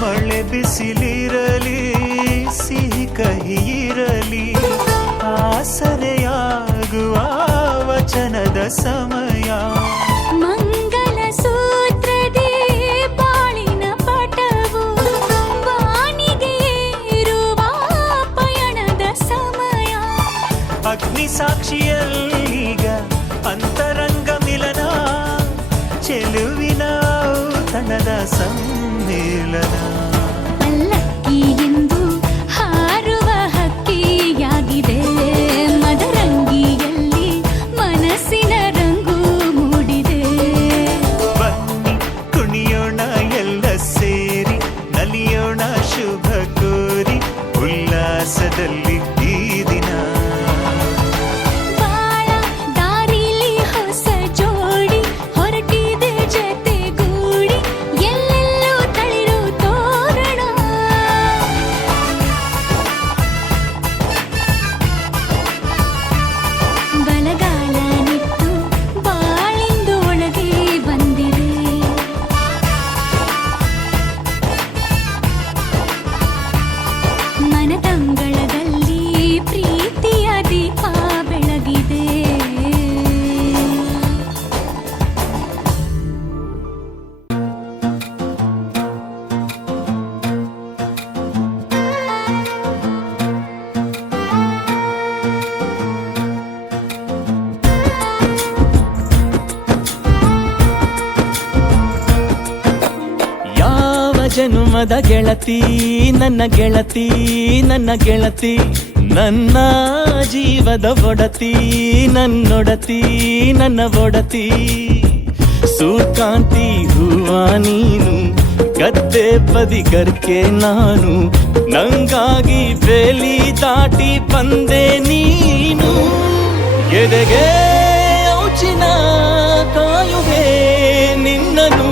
ಮಳೆ ಬಿಸಿಲಿರಲಿ ಸಿಹಿ ಕಹಿ ಇರಲಿ ಆಸರೆಯಾಗುವ ವಚನದ ಸಮಯ ಮಂಗಲ ಸೂತ್ರದೇ ಬಾಳಿನ ಪಟವು ವಾಣಿಗೆ ಏರುವ ಪಯಣದ ಸಮಯ ಅಗ್ನಿ ಸಾಕ್ಷಿಯಲ್ಲೀಗ ಅಂತರಂಗ ಮಿಲನ ಚೆಲುವಿನ ಔತಣದ ಸಮ್ಮೇಳನ ಪಲ್ಲಕ್ಕಿ ಎಂದು ಹಾರುವ ಹಕ್ಕಿಯಾಗಿದೆ ಮದರಂಗಿಯಲ್ಲಿ ಮನಸ್ಸಿನ ರಂಗು ಮೂಡಿದೆ ಬನ್ನಿ ಕುಣಿಯೋಣ ಎಲ್ಲ ಸೇರಿ ನಲಿಯೋಣ ಶುಭ ಕೋರಿ ಉಲ್ಲಾಸದಲ್ಲಿ ಈ ದಿನ ಬಾಳ ದಾರಿಲಿ ಹೊಸ ಜೋಡಿ ಹೊರಟಿದೆ ಜತೆಗೂಡಿ ಎಲ್ಲೆಲ್ಲೂ ತಳಿರು ತೋರಣ ಬಲಗಾಲ ನಿಟ್ಟು ಬಾಳಿಂದು ಒಳಗೆ ಬಂದಿದೆ ಮನದಂಗಳದಲ್ಲಿ ಪ್ರೀತಿಯ ದೀಪ ಬೆಳಗಿದೆ ಯಾವ ಜನುಮದ ಗೆಳತಿ ನನ್ನ ಗೆಳತಿ ನನ್ನ ಗೆಳತಿ ನನ್ನ ಜೀವದ ಒಡತಿ ನನ್ನೊಡತಿ ನನ್ನ ಒಡತಿ ಸೂರ್ಕಾಂತಿ ಹೂವ ನೀನು ಗದ್ದೆ ಬದಿಗರ್ಕೆ ನಾನು ನಂಗಾಗಿ ಬೇಲಿ ದಾಟಿ ಬಂದೆ ನೀನು ಎದೆಗೆ ಔಚಿನ ಕಾಯುವೆ ನಿನ್ನನು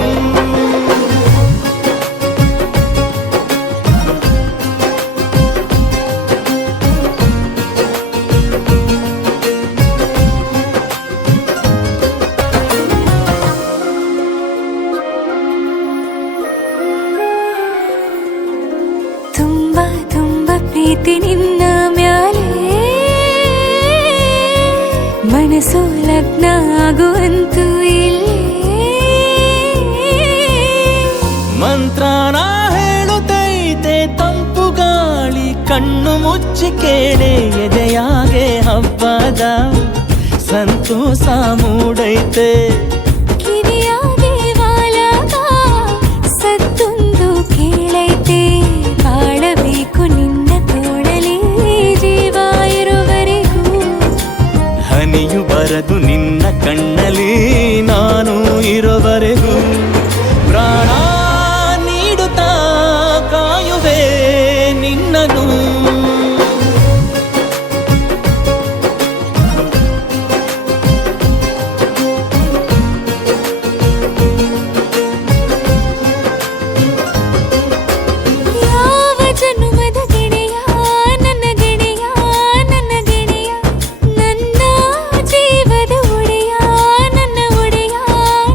ತುಂಬಾ ತುಂಬಾ ಪ್ರೀತಿ ನಿನ್ನ ಮ್ಯಾಲೆ ಮನಸ್ಸು ಲಗ್ನ ಆಗುವಂತೂ ಇಲ್ಲೇ ಮಂತ್ರನ ಹೇಳುತ್ತೈತೆ ತಂಪು ಗಾಳಿ ಕಣ್ಣು ಮುಚ್ಚಿ ಕೇಳೆ ಎದೆಯಾಗೆ ಹಬ್ಬದ ಸಂತೋಷ ಮೂಡೈತೆ ಕಿವಿಯಾಗೆ ವಾಲಾಗ ಸತ್ತೊಂದು ಕೇಳೈತೆ ಬಾಳಬೇಕು ನಿನ್ನ ತೋಳಲಿ ಜೀವ ಇರುವರೆಗೂ ಹನಿಯು ಬರದು ನಿನ್ನ ಕಣ್ಣಲ್ಲಿ ನಾನು ಇರೋವರೆಗೂ ಪ್ರಾಣ ನೀಡುತ್ತಾ ಕಾಯುವೆ ನಿನ್ನನು ಯಾವ ಜನುಮದ ಗೆಳೆಯ ನನ್ನ ಗೆಳೆಯ ನನ್ನ ಗೆಳೆಯ ನನ್ನ ಜೀವದ ಒಡೆಯ ನನ್ನ ಒಡೆಯ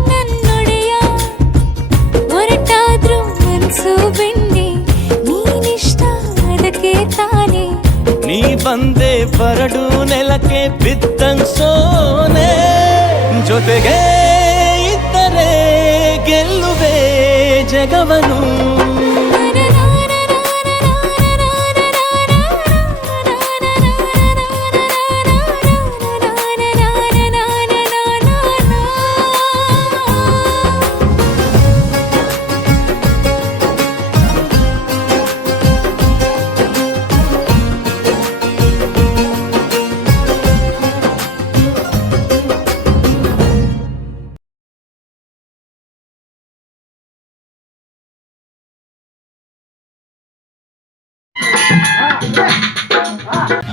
ನನ್ನೊಡೆಯ ಹೊರಟಾದ್ರೂ ಮನ್ಸು ಬೆಣ್ಣೆ ನೀನಿಷ್ಟ ಅದಕ್ಕೆ ತಾನೆ ನೀ ಬಂದೆ ಬರಡು ನೆಲಕ್ಕೆ ಬಿದ್ದಂಗ್ ಸೋನೆ ಜೊತೆಗೆ ಇದ್ದರೆ ಗೆಲ್ಲುವೆ ಜಗವನು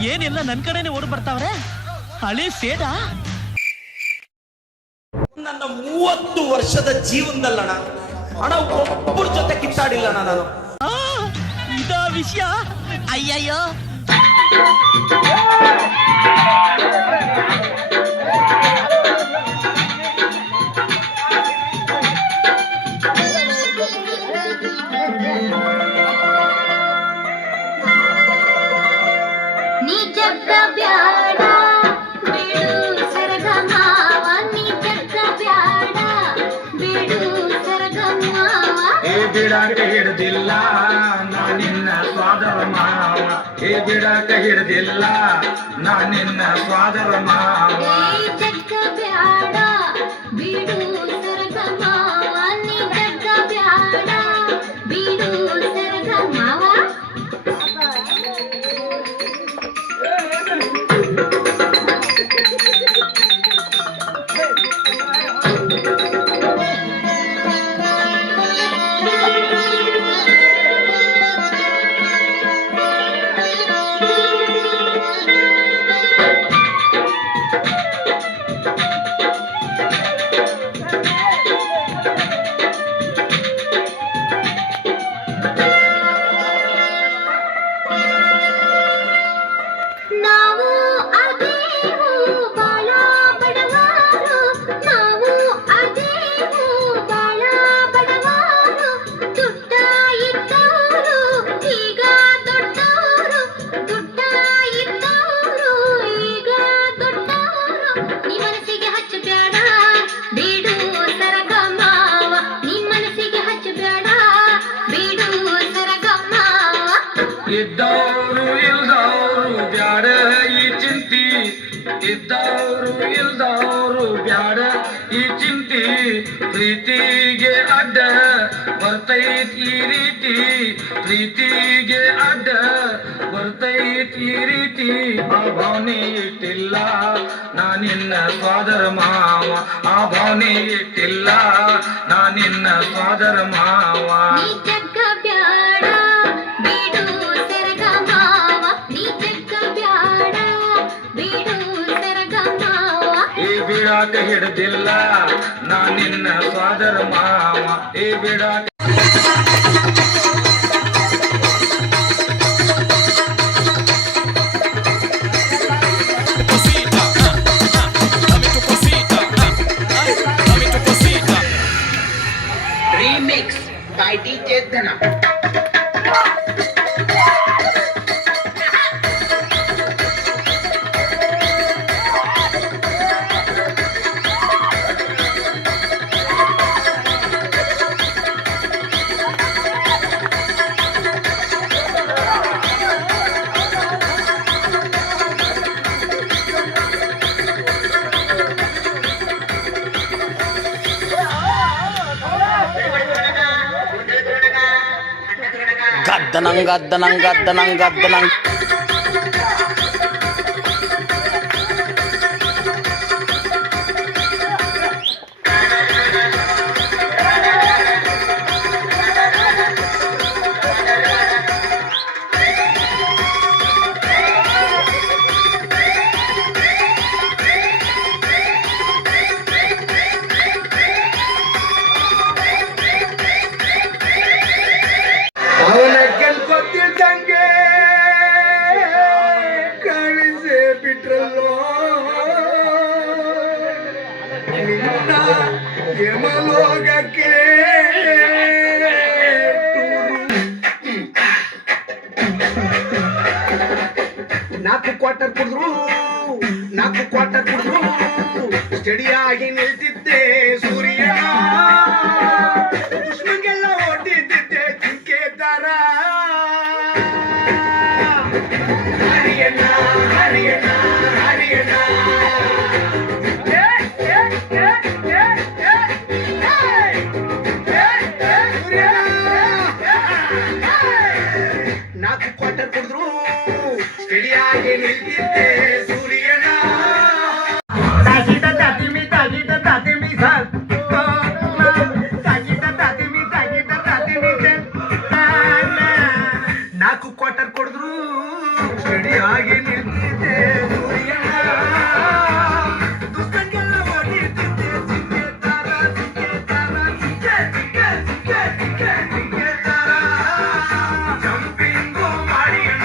ಏನೆಲ್ಲ ನನ್ ಕಡೆನೆ ಓಡ್ ಬರ್ತಾವ್ರೆ ಹಳೆ ಸೇಡ ನನ್ನ 30 ವರ್ಷದ ಜೀವನದಲ್ಲಣ್ಣ ಅಣ್ಣ ಒಬ್ಬರ ಜೊತೆ ಕಿತ್ತಾಡಿಲ್ಲಣ್ಣ ನಾನು ಇದಾ ವಿಷಯ ಅಯ್ಯಯ್ಯೋ ಜಗ್ಗ ಬ್ಯಾಡ ಬಿಡು ಸರಗ ಮಾವ ನೀ ಜಗ್ಗ ಬ್ಯಾಡ ಬಿಡು ಸರಗ ಮಾವ ಏ ಬಿಡಾಕ ಹಿಡ್ದಿಲ್ಲ ನಾ ನಿನ್ನ ಸ್ವಾದರ ಮಾವ ಏ ಬಿಡಾಕ ಹಿಡ್ದಿಲ್ಲ ನಾ ನಿನ್ನ ಸ್ವಾದರ ಮಾವ ಏ ಜಗ್ಗ ಬ್ಯಾಡ ಬಿಡು ಸರಗ ಮಾವ ನೀ ಜಗ್ಗ ಬ್ಯಾಡ ಬಿಡು ಸರಗ ಮಾವ ನಾವು ಅದೇವು ಬಾಳ ಬಡವರು ನಾವು ಅದೇವು ಬಾಳ ಬಡವರು ದುಡ್ಡ ಇದ್ದವರು ಈಗ ದೊಡ್ಡವರು ದುಡ್ಡ ಇದ್ದವರು ಈಗ ದೊಡ್ಡವರು ನೀ ಮನಸ್ಸಿಗೆ ಹಚ್ಚಬೇಡ ಬಿಡು ಸರಗ ಮಾವ ನೀ ಮನಸ್ಸಿಗೆ ಹಚ್ಚಬೇಡ ಬಿಡು ಸರಗ ಮಾವ ಇದ್ದವರು ಇಲ್ದವರು ಬ್ಯಾಡ ಈ ಚಿಂತಿ ಇದ್ದವರು ಇಲ್ದವರು ಬ್ಯಾಡ ಈ ಚಿಂತಿ ಪ್ರೀತಿಗೆ ಅಡ್ಡ ಬರ್ತೈತ್ ಈ ರೀತಿ ಪ್ರೀತಿಗೆ ಅಡ್ಡ ಬರ್ತೈತ್ ಈ ರೀತಿ ಆ ಭಾವನೆ ಇಟ್ಟಿಲ್ಲ ನಾ ನಿನ್ನ ಸ್ವಾದರ ಮಾವ ಆ ಭಾವನೆ ಇಟ್ಟಿಲ್ಲ ನಾ ನಿನ್ನ ಸ್ವಾದರ ಮಾವ ನೀ ಜಗ್ಗ ಬ್ಯಾಡ ಬಿಡು ಸರಗ ಮಾವ ನೀ ಜಗ್ಗ ಬ್ಯಾಡ ಬಿಡು ಸರಗ ಮಾವ ಏ ಬಿಡಾಕ ಹಿಡ್ದಿಲ್ಲ ನಾ ನಿನ್ನ ಸ್ವಾದರ ಮಾವ ಏ ಬಿಡಾಕ Remix by DJ Dhana. ಗದ್ದನಂಗ್ ಅವನ ಗೆಲ್ಕೊತ್ತಿದ್ದಂಗೆ ಕಾಣಿಸೇ ಬಿಟ್ರಲ್ಲೋ ನಿನ್ನ ಯಮಲೋಕಕ್ಕೆ ನಾಲ್ಕು ಕ್ವಾರ್ಟರ್ ಕುಡಿದ್ರು ಸ್ಟಡಿಯಾಗಿ ನಿಲ್ತಿದ್ದೆ ಸೂರ್ಯ ದುಶ್ಮನ್ಗೆಲ್ಲ ಓಟಿದ್ದೆ ಜಿಂಕೆ ತರ ಹರಿಯಣ್ಣ ಹರಿಯಣ್ಣ ಹರಿಯಣ್ಣ ನಾಲ್ಕು ಕ್ವಾರ್ಟರ್ ಕುಡಿದ್ರು ಸ್ಟಡಿಯಾಗಿ ನಿಲ್ತಿದ್ದೆ ಸೂರ್ಯನ ನಾಲ್ಕು ಕ್ವಾರ್ಟರ್ ಕೊಡಿದ್ರು ಸ್ಟಡಿಯಾಗಿ ನಿಲ್ತಿದ್ದೆ ಸೂರ್ಯನ ದುಷ್ಟಂಗೆಲ್ಲ ಓಡಿರ್ತಿದ್ದೆ ಸಿಕ್ಕೆ ತರ ಸಿಕ್ಕೆ ತರ ಜಂಪಿಂಗು ಮಾಡಿ ಅಣ್ಣ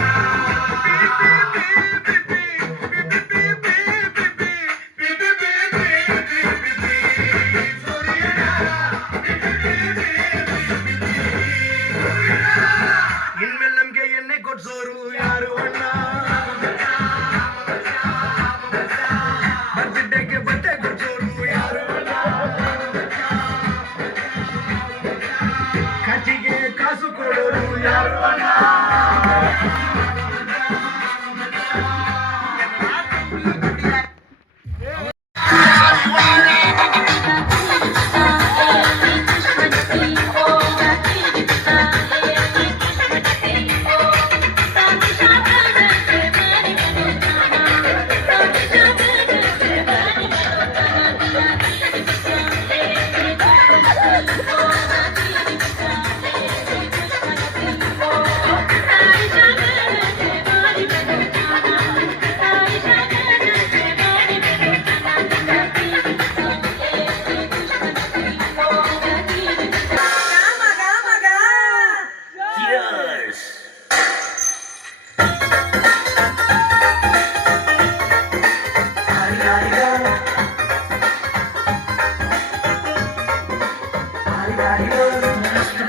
ಇನ್ಮೇಲೆ ನಮ್ಗೆ ಎಣ್ಣೆ ಕೊಡ್ಸೋರು ಯಾರು ಅಣ್ಣ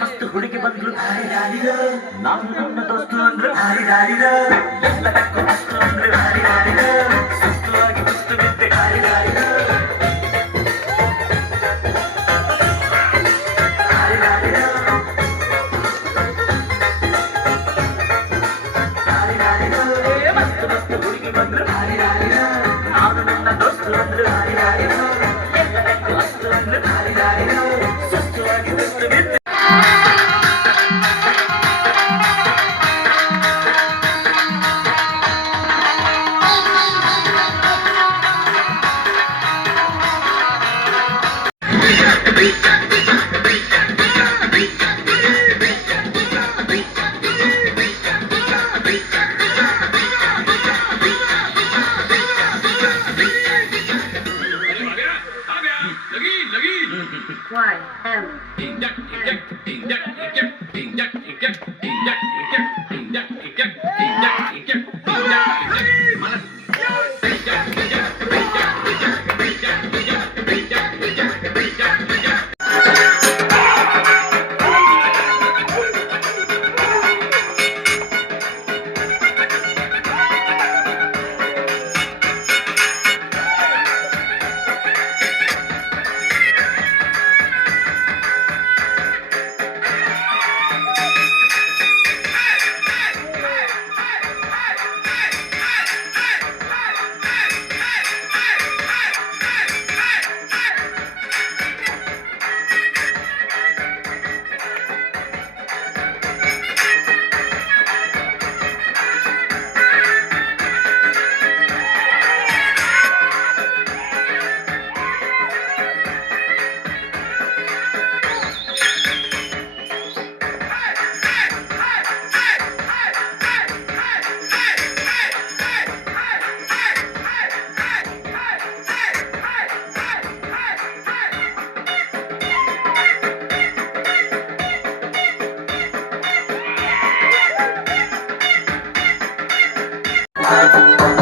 ಮಸ್ತ್ ಹುಡುಗಿ ಬಂದ್ರು ನಾನು ನನ್ನ ದೋಸ್ತು ಅಂದ್ರು ಎಲ್ಲದಕ್ಕೂ ಮಸ್ತು ಅಂದ್ರು ಸುಸ್ತುವಾಗಿ ಕುಸ್ತು ಬಿದ್ದೆ ಮಸ್ತ್ ಹುಡುಗಿ ಬಂದ್ರು ನಾನು ನನ್ನ ದೋಸ್ತು ಅಂದ್ರು ಎಲ್ಲದಕ್ಕೂ ಮಸ್ತು ಅಂದ್ರು ಸುಸ್ತುವಾಗಿ ಕುಸ್ತು ಬಿದ್ದೆ Thank you.